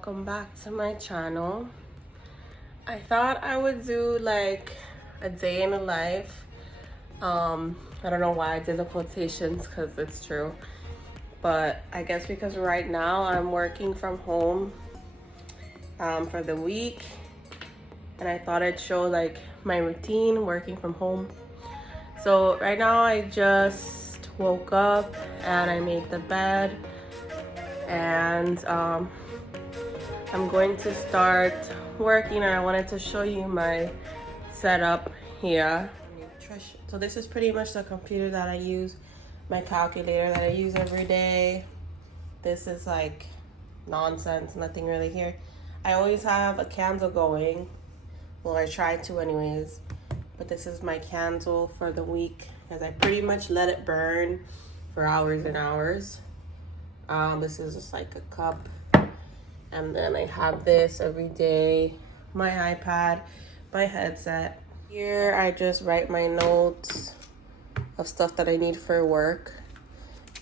welcome back to my channel. I thought I would do like a day in a life. I don't know why I did the quotations because it's true, but I guess because right now I'm working from home for the week, and I thought I'd show like my routine working from home. So right now I just woke up and I made the bed, and I'm going to start working, and I wanted to show you my setup here. So this is pretty much the computer that I use, my calculator that I use every day. This is like nonsense, nothing really here. I always have a candle going. Well, I try to anyways. But this is my candle for the week because I pretty much let it burn for hours and hours. This is just like a cup. And then I have this every day, my iPad, my headset. Here I just write my notes of stuff that I need for work.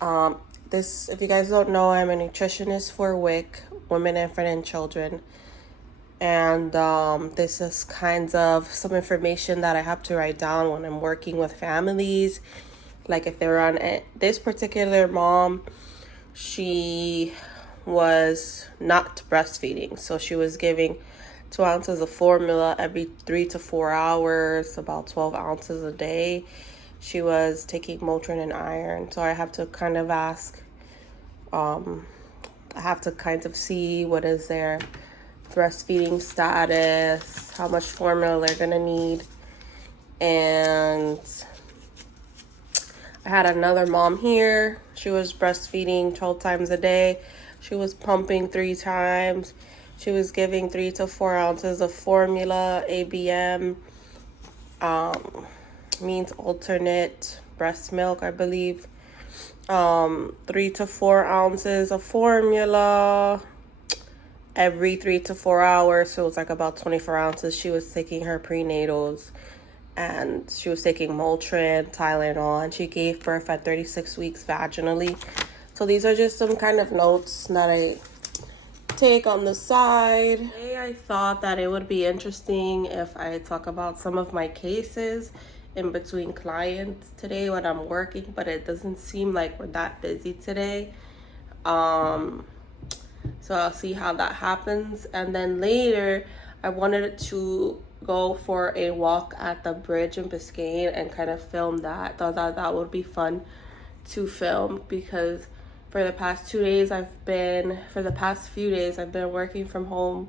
If you guys don't know, I'm a nutritionist for WIC, Women, Infant, and Children. And this is kind of some information that I have to write down when I'm working with families. Like if they're on this particular mom, she was not breastfeeding, so she was giving 2 ounces of formula every 3 to 4 hours, about 12 ounces a day. She was taking Motrin and iron, so I have to kind of ask, I have to kind of see what is their breastfeeding status, how much formula they're gonna need. And I had another mom here. She was breastfeeding 12 times a day. She was pumping 3 times. She was giving 3 to 4 ounces of formula, ABM, means alternate breast milk, I believe. 3 to 4 ounces of formula every 3 to 4 hours. So it was like about 24 ounces. She was taking her prenatals, and she was taking Motrin, Tylenol, and she gave birth at 36 weeks vaginally. So these are just some kind of notes that I take on the side. Today I thought that it would be interesting if I talk about some of my cases in between clients today when I'm working, but it doesn't seem like we're that busy today. So I'll see how that happens. And then later I wanted to go for a walk at the bridge in Biscayne and kind of film that. Thought that would be fun to film because for the past few days I've been working from home,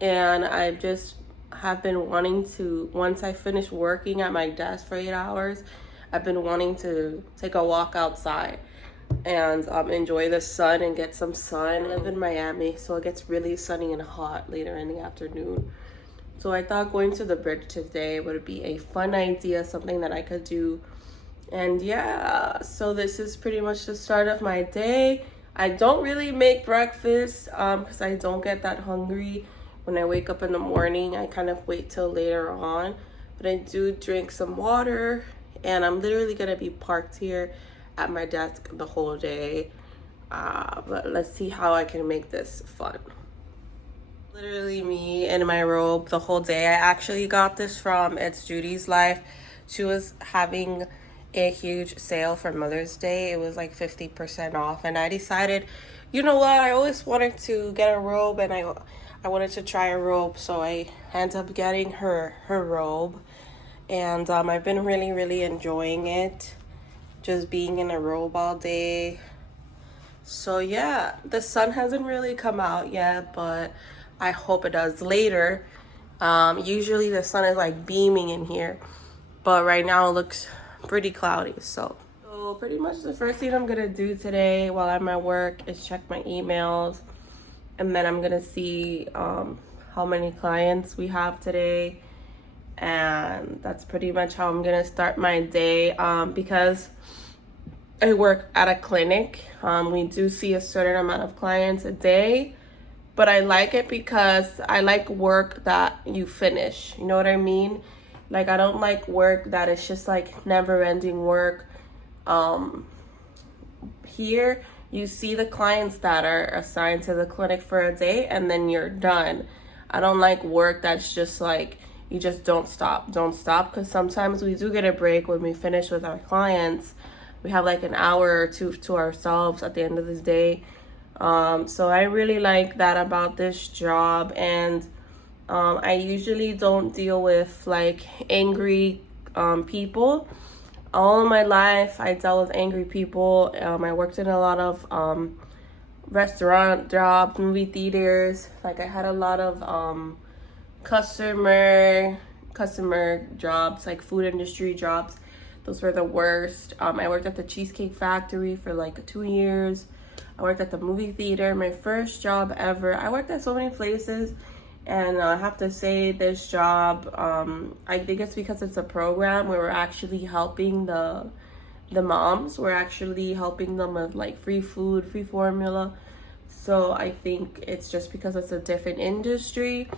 and I just have been wanting to, once I finish working at my desk for 8 hours, I've been wanting to take a walk outside and enjoy the sun and get some sun. I live in Miami, so it gets really sunny and hot later in the afternoon. So I thought going to the bridge today would be a fun idea, something that I could do. And yeah, so this is pretty much the start of my day. I don't really make breakfast because I don't get that hungry when I wake up in the morning. I kind of wait till later on, but I do drink some water, and I'm literally gonna be parked here at my desk the whole day. But let's see how I can make this fun. Literally me in my robe the whole day. I actually got this from It's Judy's Life. She was having a huge sale for Mother's Day. It was like 50% off, and I decided, you know what, I always wanted to get a robe, and I wanted to try a robe, so I ended up getting her robe. And I've been really enjoying it, just being in a robe all day. So yeah, the sun hasn't really come out yet, but I hope it does later. Usually the sun is like beaming in here, but right now it looks pretty cloudy. So pretty much the first thing I'm gonna do today while I'm at work is check my emails, and then I'm gonna see how many clients we have today, and that's pretty much how I'm gonna start my day. Because I work at a clinic, we do see a certain amount of clients a day, but I like it because I like work that you finish, you know what I mean? Like, I don't like work that is just like never ending work. Here you see the clients that are assigned to the clinic for a day and then you're done. I don't like work that's just like you just don't stop, because sometimes we do get a break when we finish with our clients. We have like an hour or two to ourselves at the end of the day. So I really like that about this job. And I usually don't deal with like angry people. All of my life I dealt with angry people. I worked in a lot of restaurant jobs, movie theaters. Like I had a lot of customer jobs, like food industry jobs. Those were the worst. I worked at the Cheesecake Factory for like 2 years. I worked at the movie theater, my first job ever. I worked at so many places, and I have to say this job, I think it's because it's a program where we're actually helping the moms. We're actually helping them with like free food, free formula. So I think it's just because it's a different industry.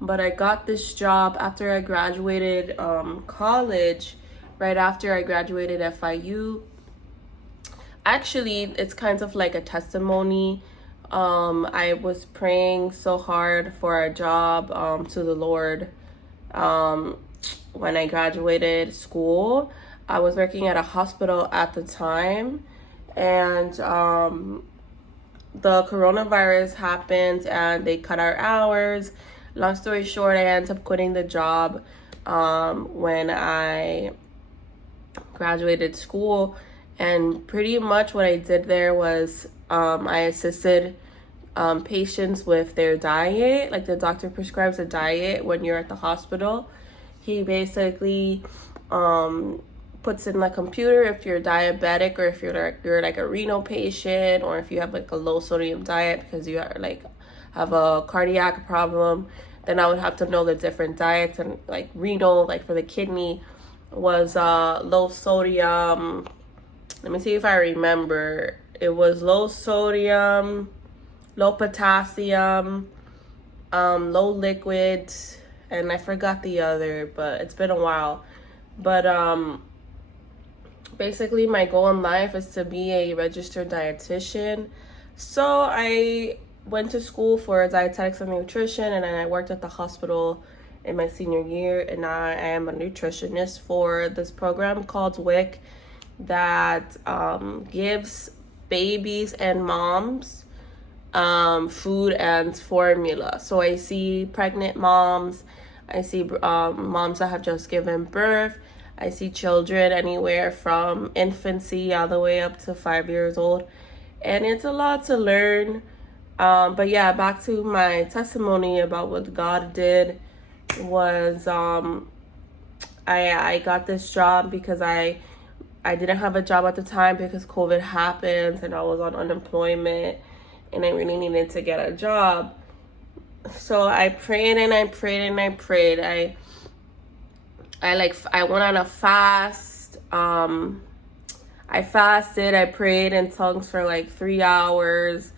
But I got this job after I graduated college, right after I graduated FIU. Actually, it's kind of like a testimony. I was praying so hard for a job to the Lord when I graduated school. I was working at a hospital at the time, and the coronavirus happened and they cut our hours. Long story short, I ended up quitting the job when I graduated school. And pretty much what I did there was I assisted patients with their diet. Like the doctor prescribes a diet when you're at the hospital. He basically puts in the computer if you're diabetic, or if you're like a renal patient, or if you have like a low sodium diet because you are like have a cardiac problem. Then I would have to know the different diets. And like renal, like for the kidney, was low sodium. Let me see if I remember. It was low sodium, low potassium, low liquid, and I forgot the other, but it's been a while. But basically my goal in life is to be a registered dietitian. So I went to school for dietetics and nutrition, and then I worked at the hospital in my senior year, and now I am a nutritionist for this program called WIC that gives babies and moms food and formula. So I see pregnant moms, I see moms that have just given birth, I see children anywhere from infancy all the way up to 5 years old, and it's a lot to learn. But yeah, back to my testimony about what God did was I got this job because I didn't have a job at the time because COVID happened and I was on unemployment and I really needed to get a job. So I prayed and I prayed and I prayed. I went on a fast. I fasted. I prayed in tongues for like 3 hours.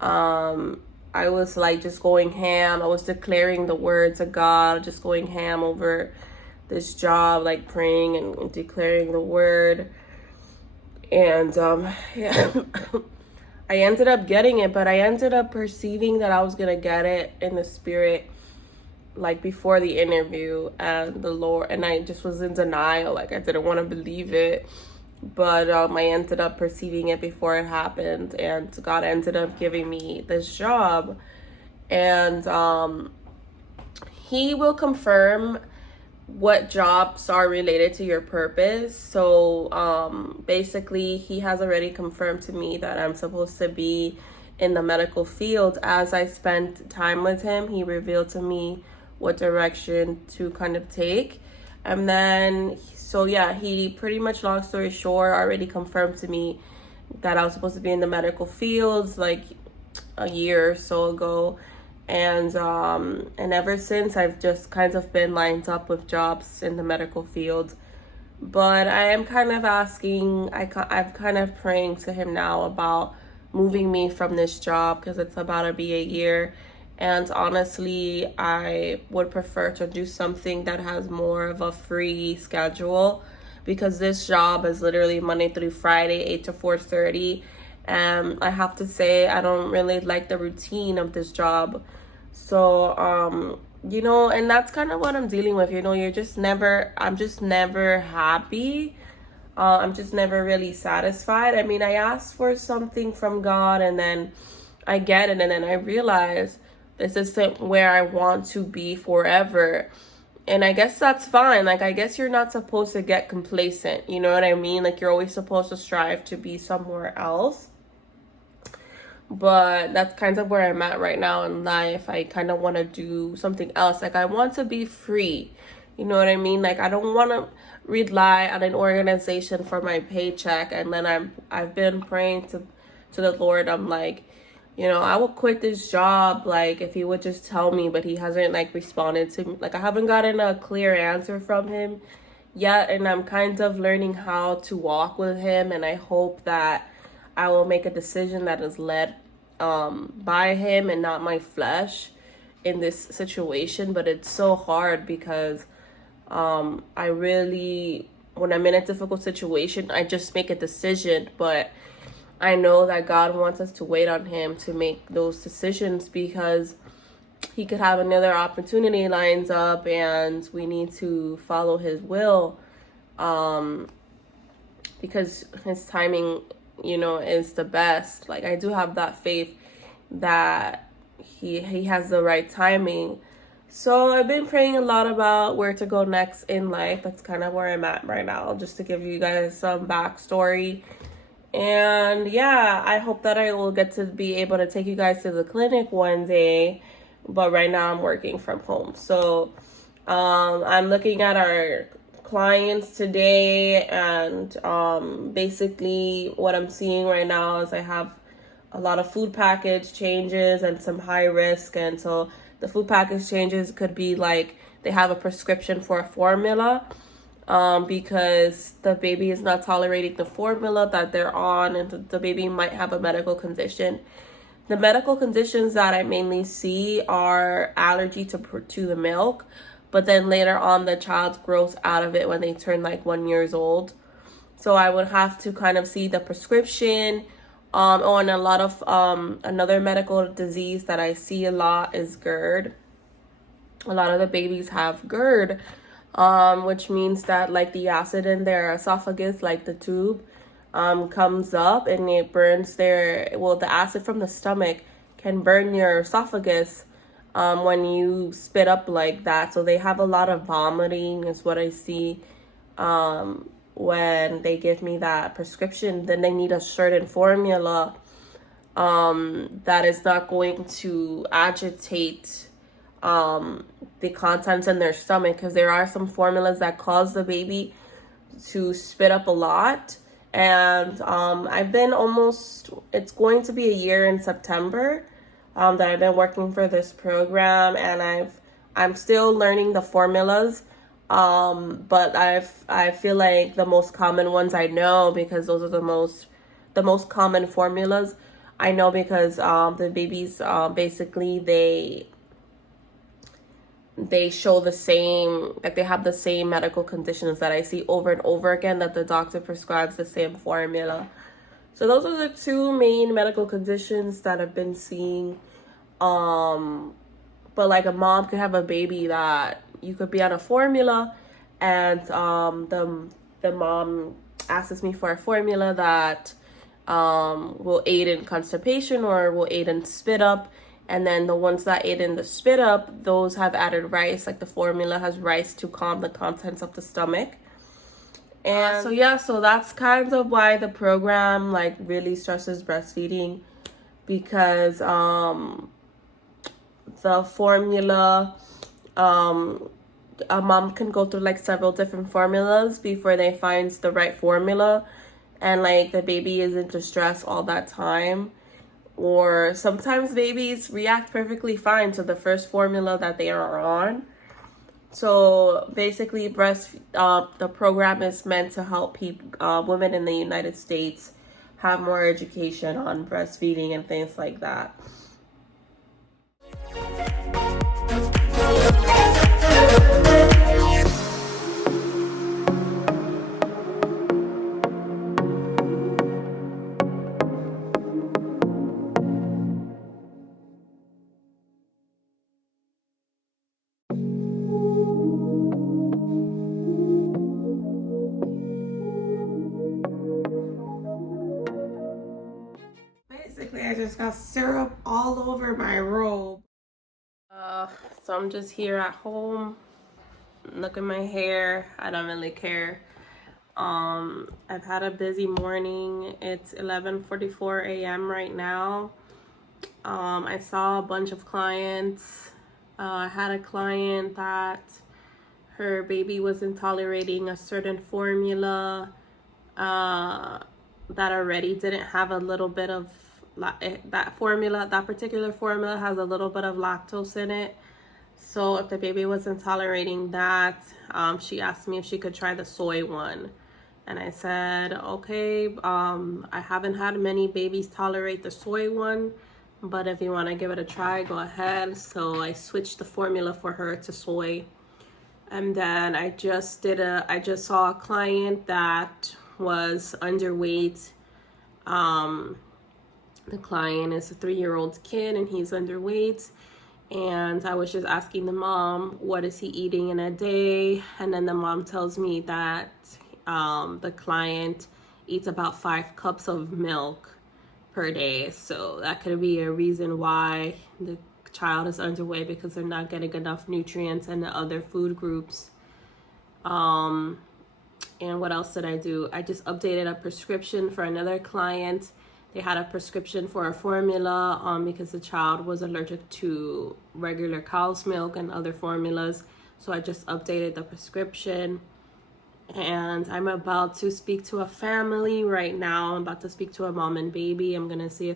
I was like just going ham. I was declaring the words of God, just going ham over this job, like praying and declaring the word. And yeah, I ended up getting it, but I ended up perceiving that I was gonna get it in the spirit, like before the interview, and the Lord, and I just was in denial, like I didn't want to believe it. But I ended up perceiving it before it happened, and God ended up giving me this job. And He will confirm what jobs are related to your purpose. So basically, He has already confirmed to me that I'm supposed to be in the medical field. As I spent time with Him, He revealed to me what direction to kind of take. And then, so yeah, He pretty much, long story short, already confirmed to me that I was supposed to be in the medical fields like a year or so ago. And ever since, I've just kind of been lined up with jobs in the medical field. But I am kind of asking, I'm kind of praying to Him now about moving me from this job because it's about to be a year. And honestly, I would prefer to do something that has more of a free schedule, because this job is literally Monday through Friday, 8 to 4:30. And I have to say, I don't really like the routine of this job. So, and that's kind of what I'm dealing with. I'm just never happy. I'm just never really satisfied. I mean, I asked for something from God, and then I get it, and then I realize this isn't where I want to be forever. And I guess that's fine. Like, I guess you're not supposed to get complacent. You know what I mean? Like, you're always supposed to strive to be somewhere else. But that's kind of where I'm at right now in life. I kind of want to do something else. Like, I want to be free. You know what I mean? Like, I don't want to rely on an organization for my paycheck. And then I've been praying to the Lord. I'm like, I will quit this job, like, if he would just tell me, but he hasn't, like, responded to me. Like, I haven't gotten a clear answer from him yet, and I'm kind of learning how to walk with him, and I hope that I will make a decision that is led by him and not my flesh in this situation. But it's so hard because I really, when I'm in a difficult situation, I just make a decision, but I know that God wants us to wait on him to make those decisions, because he could have another opportunity lines up and we need to follow his will, because his timing, is the best. Like, I do have that faith that he has the right timing. So I've been praying a lot about where to go next in life. That's kind of where I'm at right now, just to give you guys some backstory. And yeah, I hope that I will get to be able to take you guys to the clinic one day. But right now I'm working from home. So I'm looking at our clients today, and basically what I'm seeing right now is I have a lot of food package changes and some high risk. And so the food package changes could be like they have a prescription for a formula, because the baby is not tolerating the formula that they're on, and the baby might have a medical condition. The medical conditions that I mainly see are allergy to the milk, but then later on the child grows out of it when they turn like 1 year old. So I would have to kind of see the prescription. And a lot of another medical disease that I see a lot is GERD. A lot of the babies have GERD. Which means that, like, the acid in their esophagus, like the tube, comes up and it burns the acid from the stomach can burn your esophagus when you spit up like that. So they have a lot of vomiting is what I see when they give me that prescription. Then they need a certain formula that is not going to agitate the contents in their stomach, because there are some formulas that cause the baby to spit up a lot. And it's going to be a year in September that I've been working for this program, and I'm still learning the formulas, but I feel like the most common ones I know, because those are the most common formulas I know, because the babies basically they show the same, like they have the same medical conditions that I see over and over again, that the doctor prescribes the same formula. So those are the two main medical conditions that I've been seeing. But like, a mom could have a baby that you could be on a formula, and the mom asks me for a formula that will aid in constipation or will aid in spit up. And then the ones that aid in the spit up, those have added rice. Like, the formula has rice to calm the contents of the stomach. And so that's kind of why the program like really stresses breastfeeding, because the formula, a mom can go through like several different formulas before they find the right formula, and like the baby is in distress all that time. Or sometimes babies react perfectly fine to the first formula that they are on. So basically, the program is meant to help women in the United States have more education on breastfeeding and things like that. just got syrup all over my robe. So I'm just here at home. Look at my hair. I don't really care. I've had a busy morning. It's 11:44 a.m. right now. I saw a bunch of clients. I had a client that her baby wasn't tolerating a certain formula that already didn't have a little bit of that particular formula has a little bit of lactose in it. So if the baby wasn't tolerating that, she asked me if she could try the soy one. And I said, okay, I haven't had many babies tolerate the soy one, but if you want to give it a try, go ahead. So I switched the formula for her to soy. And then I just saw a client that was underweight. The client is a 3-year-old kid and he's underweight. And I was just asking the mom, what is he eating in a day? And then the mom tells me that the client eats about 5 cups of milk per day. So that could be a reason why the child is underweight, because they're not getting enough nutrients and the other food groups. And what else did I do? I just updated a prescription for another client. They had a prescription for a formula because the child was allergic to regular cow's milk and other formulas. So I just updated the prescription. And I'm about to speak to a family right now. I'm about to speak to a mom and baby. I'm going to see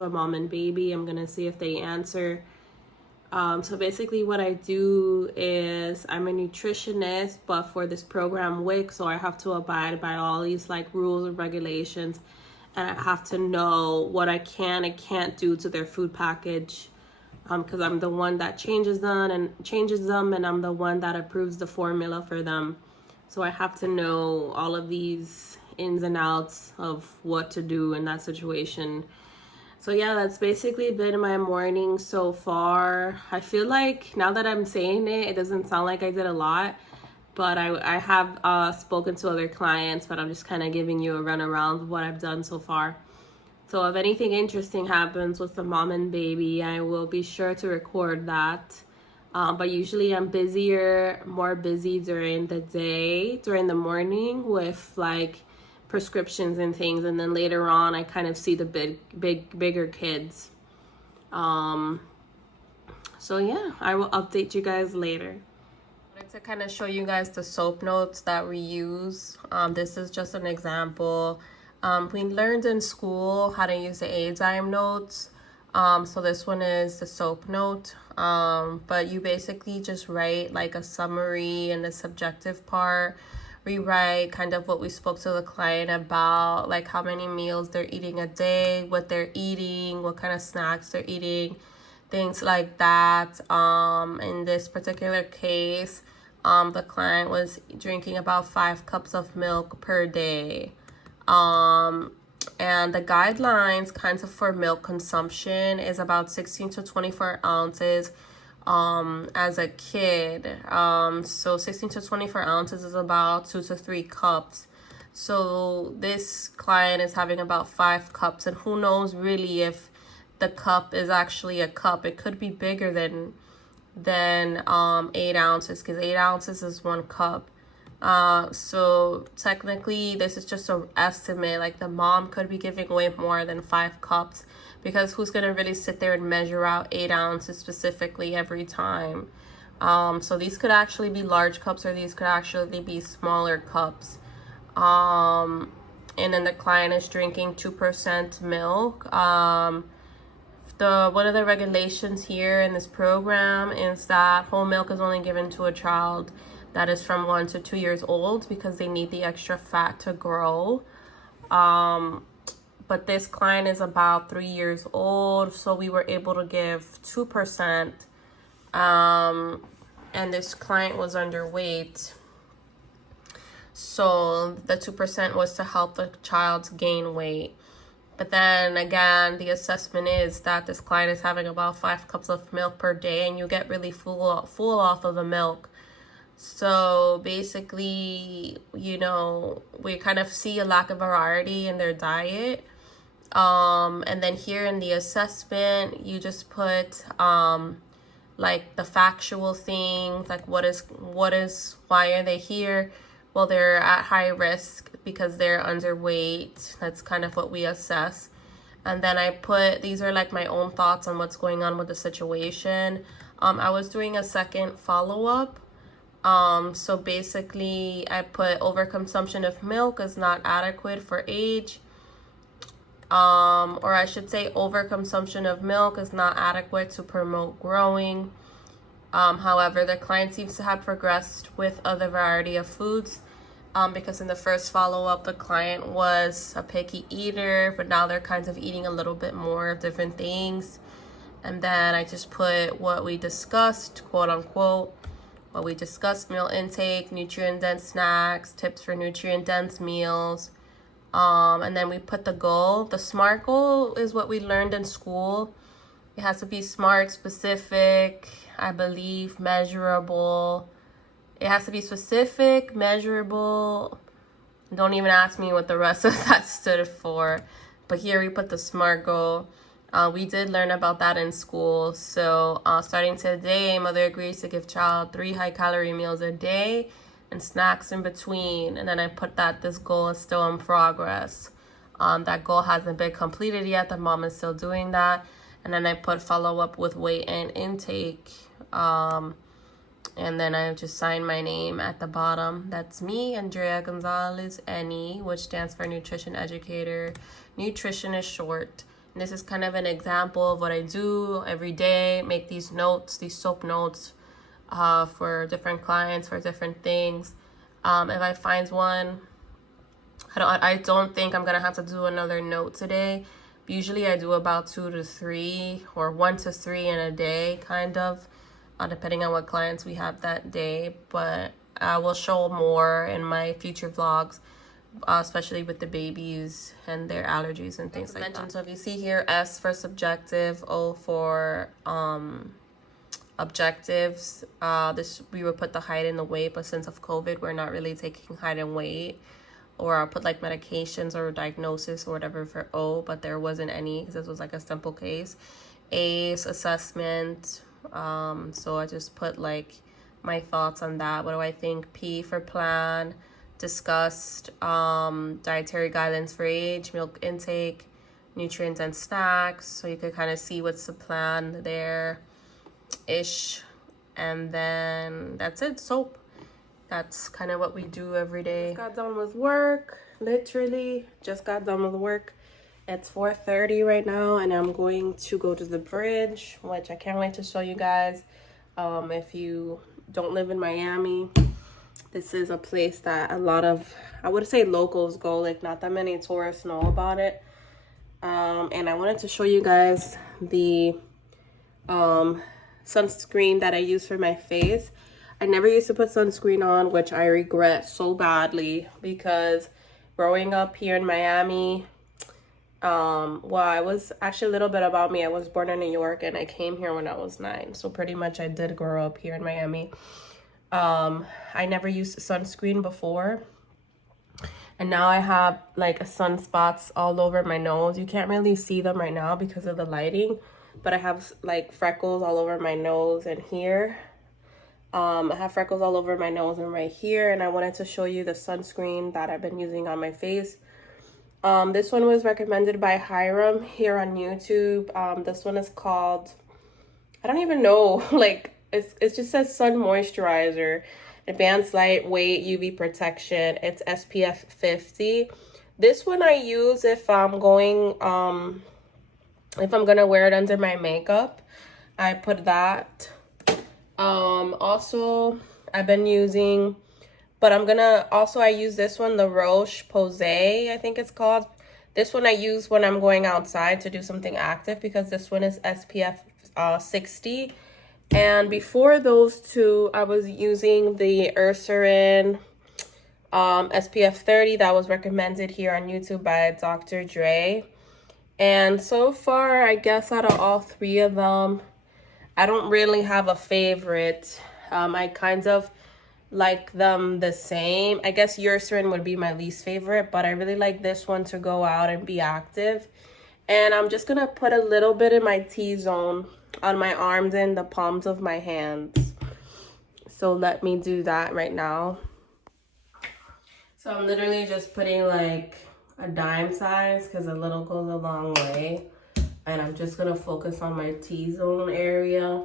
if they answer. So basically what I do is I'm a nutritionist, but for this program WIC, so I have to abide by all these like rules and regulations. And I have to know what I can and can't do to their food package, because I'm the one that changes them, and I'm the one that approves the formula for them. So I have to know all of these ins and outs of what to do in that situation. So yeah, that's basically been my morning so far. I feel like now that I'm saying it, it doesn't sound like I did a lot. But I have spoken to other clients, but I'm just kind of giving you a runaround of what I've done so far. So if anything interesting happens with the mom and baby, I will be sure to record that. But usually I'm more busy during the day, during the morning with like prescriptions and things. And then later on, I kind of see the bigger kids. So yeah, I will update you guys later. To kind of show you guys the soap notes that we use. This is just an example. We learned in school how to use the enzyme notes. So this one is the soap note. But you basically just write like a summary and the subjective part. We write kind of what we spoke to the client about, like how many meals they're eating a day, what they're eating, what kind of snacks they're eating, things like that. In this particular case, the client was drinking about 5 cups of milk per day. And the guidelines kinds of for milk consumption is about 16 to 24 ounces as a kid. So 16 to 24 ounces is about 2 to 3 cups. So this client is having about 5 cups, and who knows really if the cup is actually a cup. It could be bigger than 8 ounces, because 8 ounces is 1 cup. So technically this is just an estimate. Like the mom could be giving away more than 5 cups, because who's gonna really sit there and measure out 8 ounces specifically every time? So these could actually be large cups, or these could actually be smaller cups. And then the client is drinking 2% milk. One of the regulations here in this program is that whole milk is only given to a child that is from 1 to 2 years old, because they need the extra fat to grow. But this client is about 3 years old, so we were able to give 2%. And this client was underweight, so the 2% was to help the child gain weight. But then again, the assessment is that this client is having about 5 cups of milk per day, and you get really full off of the milk. So basically, you know, we kind of see a lack of variety in their diet. And then here in the assessment, you just put like the factual things, like why are they here? Well, they're at high risk because they're underweight. That's kind of what we assess. And then I put, these are like my own thoughts on what's going on with the situation. I was doing a second follow-up. So basically I put overconsumption of milk is not adequate for age. Or I should say overconsumption of milk is not adequate to promote growing. However, the client seems to have progressed with other variety of foods, because in the first follow-up, the client was a picky eater, but now they're kind of eating a little bit more of different things. And then I just put what we discussed, quote unquote, what we discussed: meal intake, nutrient-dense snacks, tips for nutrient-dense meals. And then we put the goal. The SMART goal is what we learned in school. It has to be SMART, specific, I believe, measurable. It has to be specific, measurable. Don't even ask me what the rest of that stood for. But here we put the SMART goal. We did learn about that in school. So starting today, mother agrees to give child 3 high-calorie meals a day and snacks in between. And then I put that this goal is still in progress. That goal hasn't been completed yet. The mom is still doing that. And then I put follow up with weight and intake. And then I just signed my name at the bottom. That's me, Andrea Gonzalez, NE, which stands for Nutrition Educator, Nutritionist short. And this is kind of an example of what I do every day. Make these notes, these soap notes, for different clients, for different things. If I find one, I don't think I'm gonna have to do another note today. Usually I do about 2 to 3 or 1 to 3 in a day, kind of, depending on what clients we have that day. But I will show more in my future vlogs, especially with the babies and their allergies and things like that. So if you see here, S for subjective, O for objectives, we would put the height and the weight, but since of COVID, we're not really taking height and weight. Or I'll put like medications or diagnosis or whatever for O, but there wasn't any because this was like a simple case. A is assessment. So I just put like my thoughts on that. What do I think? P for plan, discussed, dietary guidelines for age, milk intake, nutrients and snacks. So you could kind of see what's the plan there ish. And then that's it, soap. That's kind of what we do every day. Just got done with work, literally just got done with work. It's 4:30 right now, and I'm going to go to the bridge, which I can't wait to show you guys. If you don't live in Miami, this is a place that a lot of, I would say, locals go, like not that many tourists know about it. And I wanted to show you guys the sunscreen that I use for my face. I never used to put sunscreen on, which I regret so badly, because growing up here in Miami, well, I was actually a little bit about me. I was born in New York and I came here when I was 9. So pretty much I did grow up here in Miami. I never used sunscreen before. And now I have like sunspots all over my nose. You can't really see them right now because of the lighting, but I have like freckles all over my nose and here. I have freckles all over my nose and right here, and I wanted to show you the sunscreen that I've been using on my face. This one was recommended by Hiram here on YouTube. This one is called, I don't even know, like it just says Sun Moisturizer, Advanced Lightweight UV Protection. It's SPF 50. This one I use if I'm going, if I'm gonna wear it under my makeup. I put that. Also I've been using, but I use this one, the Roche-Posay, I think it's called. This one I use when I'm going outside to do something active, because this one is SPF 60. And before those two, I was using the Eucerin SPF 30 that was recommended here on YouTube by Dr. Dre. And so far, I guess out of all 3 of them, I don't really have a favorite. I kind of like them the same. I guess Eucerin would be my least favorite, but I really like this one to go out and be active. And I'm just gonna put a little bit in my T-zone on my arms and the palms of my hands. So let me do that right now. So I'm literally just putting like a dime size because a little goes a long way. And I'm just gonna focus on my T-zone area.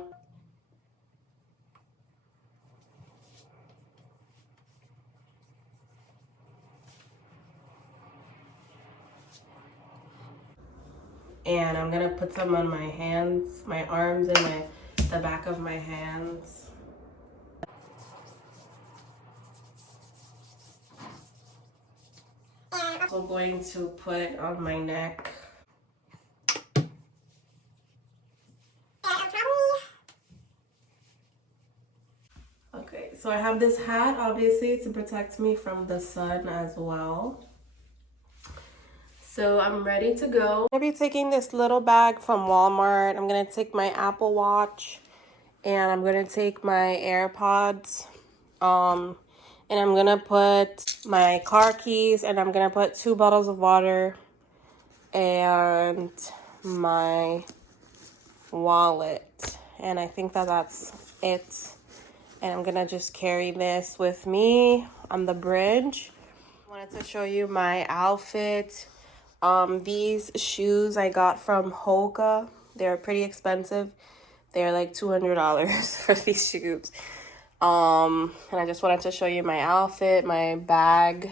And I'm gonna put some on my hands, my arms, and the back of my hands. I'm also going to put on my neck. Okay, so I have this hat, obviously, to protect me from the sun as well. So I'm ready to go. I'm gonna be taking this little bag from Walmart. I'm gonna take my Apple Watch and I'm gonna take my AirPods. And I'm gonna put my car keys and I'm gonna put 2 bottles of water and my wallet. And I think that that's it. And I'm gonna just carry this with me on the bridge. I wanted to show you my outfit. These shoes I got from Hoka. They're pretty expensive. They're like $200 for these shoes. And I just wanted to show you my outfit, my bag,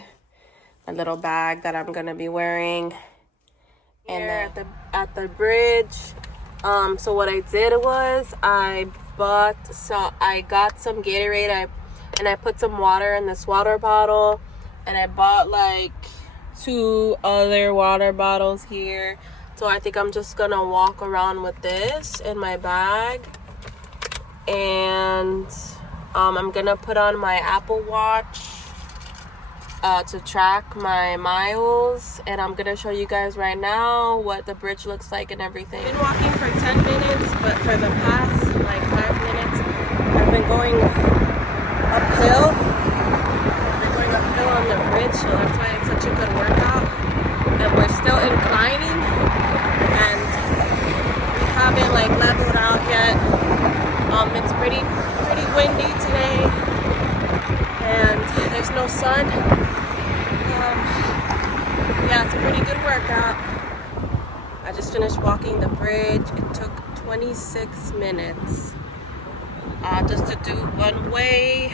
my little bag that I'm gonna be wearing. And at the bridge, so what I did was I got some Gatorade. I put some water in this water bottle, and I bought like 2 other water bottles here. So I think I'm just gonna walk around with this in my bag. And I'm gonna put on my Apple Watch to track my miles, and I'm gonna show you guys right now what the bridge looks like and everything. I've been walking for 10 minutes, but for the past like 5 minutes I've been going uphill. On the bridge, so that's why it's such a good workout. And we're still inclining, and we haven't like leveled out yet. It's pretty windy today, and there's no sun. Yeah, it's a pretty good workout. I just finished walking the bridge. It took 26 minutes just to do one way.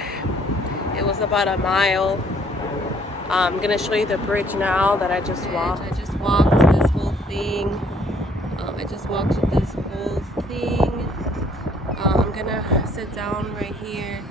It was about a mile. I'm gonna show you the bridge now that I just walked. I just walked this whole thing. I'm gonna sit down right here